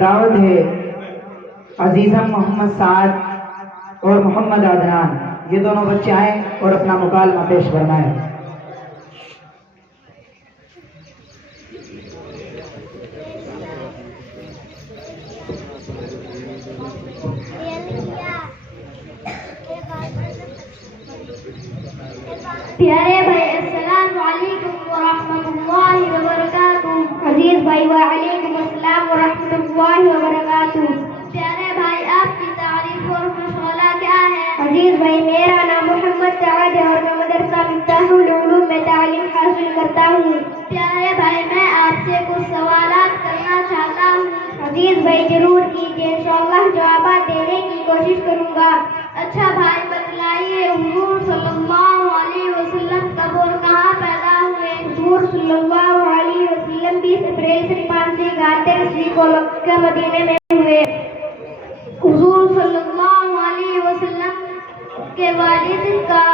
دعوت ہے عزیزم محمد سعد اور محمد عدنان، یہ دونوں بچے آئیں اور اپنا مکالمہ پیش فرمائیں۔ پیارے بھائی السلام علیکم ورحمۃ اللہ وبرکاتہ۔ عزیز بھائی وعلیکم السلام ورحمۃ اللہ وبرکاتہ۔ پیارے بھائی آپ کی تعریف اور مشغلہ کیا ہے؟ عزیز بھائی میرا نام محمد سعد ہے اور میں مدرسہ مفتاح العلوم میں تعلیم حاصل کرتا ہوں۔ پیارے بھائی میں آپ سے کچھ سوالات کرنا چاہتا ہوں۔ عزیز بھائی ضرور کیجیے، انشاءاللہ جوابات دینے کی کوشش کروں گا۔ اچھا بھائی بتلائیے، حضور صلی اللہ علیہ وسلم کب اور کہاں پیدا ہوئے؟ حضور صلی اللہ علیہ وسلم 20 اپریل سے 5 سے 11 کو مکہ مدینے میں ہوئے۔ حضور صلی اللہ علیہ وسلم کے والد کا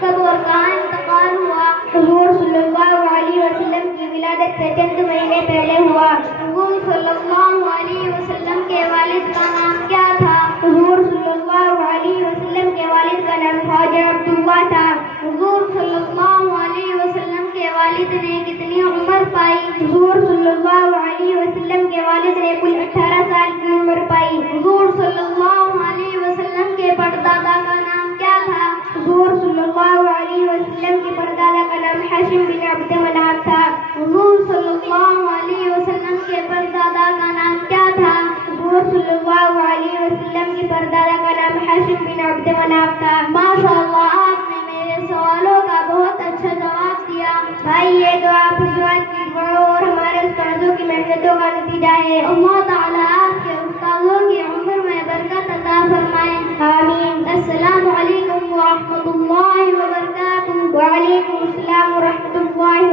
کب اور کہاں انتقال ہوا؟ حضور صلی اللہ علیہ وسلم کی ولادت سے چند مہینے پہلے ہوا۔ حضور صلی اللہ علیہ وسلم کے والد کا نام کیا تھا؟ حضور صلی اللہ علیہ وسلم کے والد کا نام خواجہ عبداللہ تھا۔ حضور صلی اللہ علیہ وسلم کے والد نے کتنی عمر پائی؟ حضور صلی اللہ علیہ وسلم کے والد نے کل 18 سال کی عمر پائی۔ حضور صلی اللہ علیہ وسلم کے پردادا کا نام کیا تھا؟ حضور صلی اللہ علیہ وسلم کے پردادا کا نام ہاشم بن عبد مناف تھا۔ حضور صلی اللہ علیہ وسلم کے پردادا کا نام کیا تھا؟ حضور صلی اللہ علیہ وسلم کے پردادا کا نام ہاشم بن عبد مناف تھا۔ ماشاءاللہ آپ نے میرے سوالوں کا بہت اچھا جواب دیا۔ بھائی یہ تو آپ حضرات کی دعاؤں اور ہمارے استادوں کی محنتوں کا نتیجہ ہے۔ اللہ تعالیٰ آپ کے استادوں کی عمر میں برکت عطا فرمائے، آمین۔ السلام علیکم ورحمۃ اللہ وبرکاتہ۔ وعلیکم السلام ورحمۃ اللہ